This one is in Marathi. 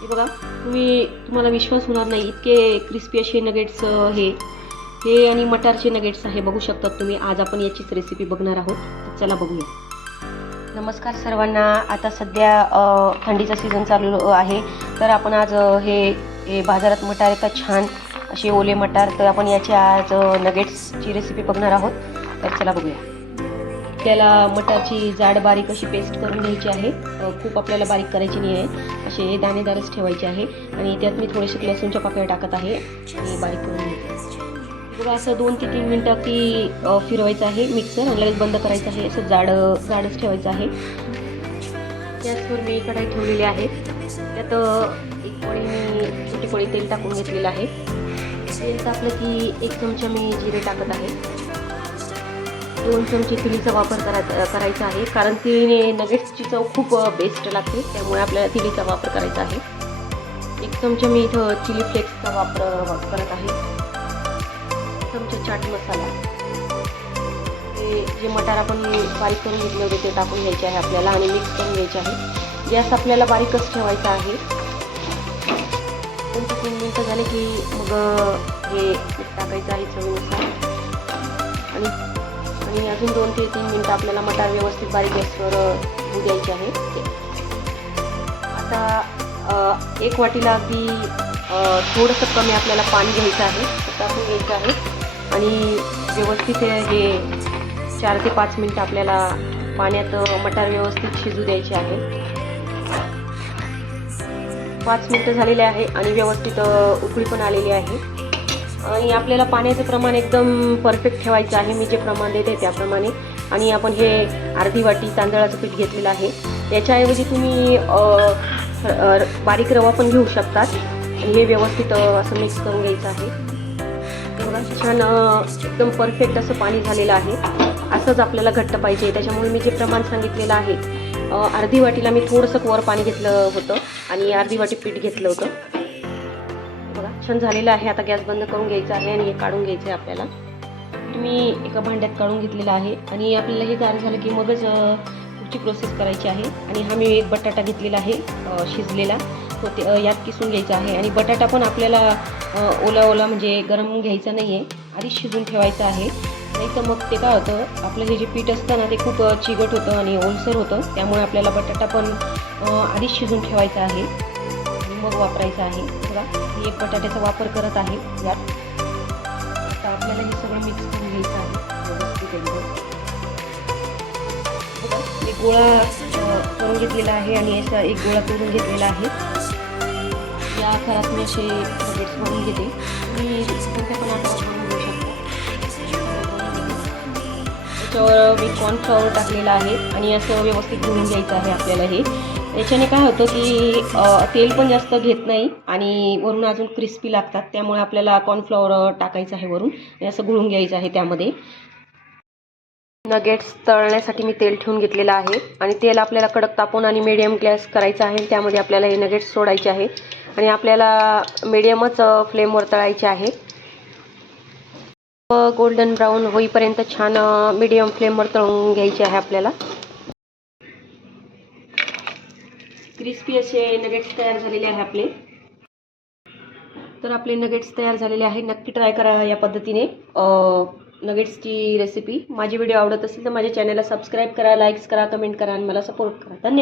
हे बघा, तुम्हाला विश्वास होणार नाही, इतके क्रिस्पी असे नगेट्स हे आणि मटारचे नगेट्स आहे, बघू शकतात तुम्ही. आज आपण याचीच रेसिपी बघणार आहोत, तर चला बघूया. नमस्कार सर्वांना. आता सध्या थंडीचा सीझन चालू आहे, तर आपण आज हे बाजारात मटार येतात छान असे ओले मटार, तर आपण याची आज नगेट्सची रेसिपी बघणार आहोत. तर चला बघूया. त्याला मटारची जाड बारीक अशी पेस्ट करून घ्यायची आहे. खूप आपल्याला बारीक करायची नाही आहे, असे दाणेदारच ठेवायचे आहे. आणि त्यात मी थोडेसे लसूणच्या पाकळ्या टाकत आहे आणि बारीक करून घ्यायचे. बघा, असं 2 ते 3 मिनटं की फिरवायचं आहे मिक्सर आणि लगेच बंद करायचं आहे. असं जाडच ठेवायचं आहे. गॅसवर मी कढई ठेवलेली आहे. त्यात एक पळी मी छोटी पळी तेल टाकून घेतलेलं आहे. तेल टाकलं की 1 चमचा मी जिरे टाकत आहे. 2 चमचे तिळीचा वापर करायचा आहे, कारण तिळीने नगेट्सची चव खूप बेस्ट लागते, त्यामुळे आपल्याला तिळीचा वापर करायचा आहे. 1 चमचा मी इथं चिली फ्लेक्सचा वापर करत आहे. 1 चमचा चाट मसाला. जे मटार आपण बारीक करून घेतले होते ते टाकून घ्यायचे आहे आपल्याला आणि मिक्स करून घ्यायचे आहे. गॅस आपल्याला बारीकच ठेवायचा आहे. 2 ते 3 मिनटं झाले की मग हे टाकायचं आहे चवीनुसार आणि अजून 2 ते 3 मिनटं आपल्याला मटार व्यवस्थित बारीक गॅसवर होऊ द्यायचे आहे. आता 1 वाटीला अगदी थोडंसं कमी आपल्याला पाणी घ्यायचं आहे, टाकून घ्यायचं आहे आणि व्यवस्थित हे 4 ते 5 मिनटं आपल्याला पाण्यात मटार व्यवस्थित शिजू द्यायचे आहे. 5 मिनटं झालेले आहे आणि व्यवस्थित उकळी पण आलेली आहे. आणि आपल्याला पाण्याचं प्रमाण एकदम परफेक्ट ठेवायचं आहे. मी जे प्रमाण देते त्याप्रमाणे. आणि आपण हे अर्धी वाटी तांदळाचं पीठ घेतलेलं आहे. याच्याऐवजी तुम्ही बारीक रवा पण घेऊ शकतात. हे व्यवस्थित असं मिक्स करून घ्यायचं आहे. बघा, छान एकदम परफेक्ट असं पाणी झालेलं आहे. असंच आपल्याला घट्ट पाहिजे, त्याच्यामुळे मी जे प्रमाण सांगितलेलं आहे, अर्धी वाटीला मी थोडंसं वर पाणी घेतलं होतं आणि अर्धी वाटी पीठ घेतलं होतं. बघा, छान झालेलं आहे. आता गॅस बंद करून घ्यायचा आहे आणि हे काढून घ्यायचं आहे आपल्याला. मी एका भांड्यात काढून घेतलेलं आहे आणि आपल्याला हे गार झालं की मगच पुढची प्रोसेस करायची आहे. आणि हा मी एक बटाटा घेतलेला आहे शिजलेला, तो यात किसून घ्यायचा आहे. आणि बटाटा पण आपल्याला ओला म्हणजे गरम घ्यायचा नाही आहे, आधीच शिजून ठेवायचा आहे. नाही तर मग ते काय होतं, आपलं हे जे पीठ असतं ना ते खूप चिकट होतं आणि ओलसर होतं, त्यामुळे आपल्याला बटाटा पण आधीच शिजून ठेवायचा आहे आणि मग वापरायचा आहे. बघा, मी एक बटाट्याचा वापर करत आहे यात. आता आपल्याला हे सगळं मिक्स करून घ्यायचं आहे व्यवस्थित एकदम. बघा, मी गोळा करून घेतलेला आहे आणि याचा एक गोळा करून घेतलेला आहे. या आकारात मी असे नगेट्स बनवून घेते. मी कोणत्या पण आकारात बनवून घेऊ शकतो. त्याच्यावर मी कॉर्नफ्लॉवर टाकलेला आहे आणि असं व्यवस्थित घुळून घ्यायचं आहे आपल्याला. हे याच्याने काय होतं की तेल पण जास्त घेत नाही आणि वरून अजून क्रिस्पी लागतात, त्यामुळे आपल्याला कॉर्नफ्लॉवर टाकायचं आहे वरून आणि असं घुळून घ्यायचं आहे त्यामध्ये. नगेट्स तळण्यासाठी मी तेल ठेवून घेतलेलं आहे आणि तेल आपल्याला कडक तापवून आणि मीडियम गॅस करायचा आहे. त्यामध्ये आपल्याला हे नगेट्स सोडायचे आहे आणि आपल्याला मीडियमच फ्लेमवर तळायचे आहे. गोल्डन ब्राऊन होईपर्यंत छान मीडियम फ्लेमवर तळून घ्यायचे आहे आपल्याला. क्रिस्पी असे नगेट्स तयार झालेले आहे आपले. तर आपले नगेट्स तयार झालेले आहे. नक्की ट्राय करा या पद्धतीने नगेट्सची रेसिपी. माझी व्हिडिओ आवडत असेल तर माझ्या चॅनलला सबस्क्राईब करा, लाईक्स करा, कमेंट करा आणि मला सपोर्ट करा. धन्यवाद.